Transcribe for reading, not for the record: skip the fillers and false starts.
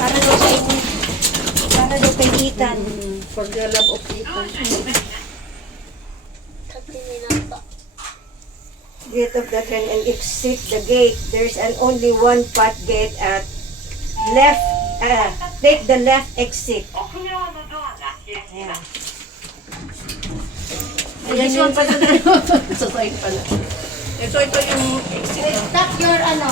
Para daw sa inyo. Para daw kay Ethan. Pag-love of Ethan. Gate of the train and exit the gate. There's an only one path gate at left. Take the left exit. Ayan. Ayan yung pala. Sa side pala. So ito yung exit. Stop your ano.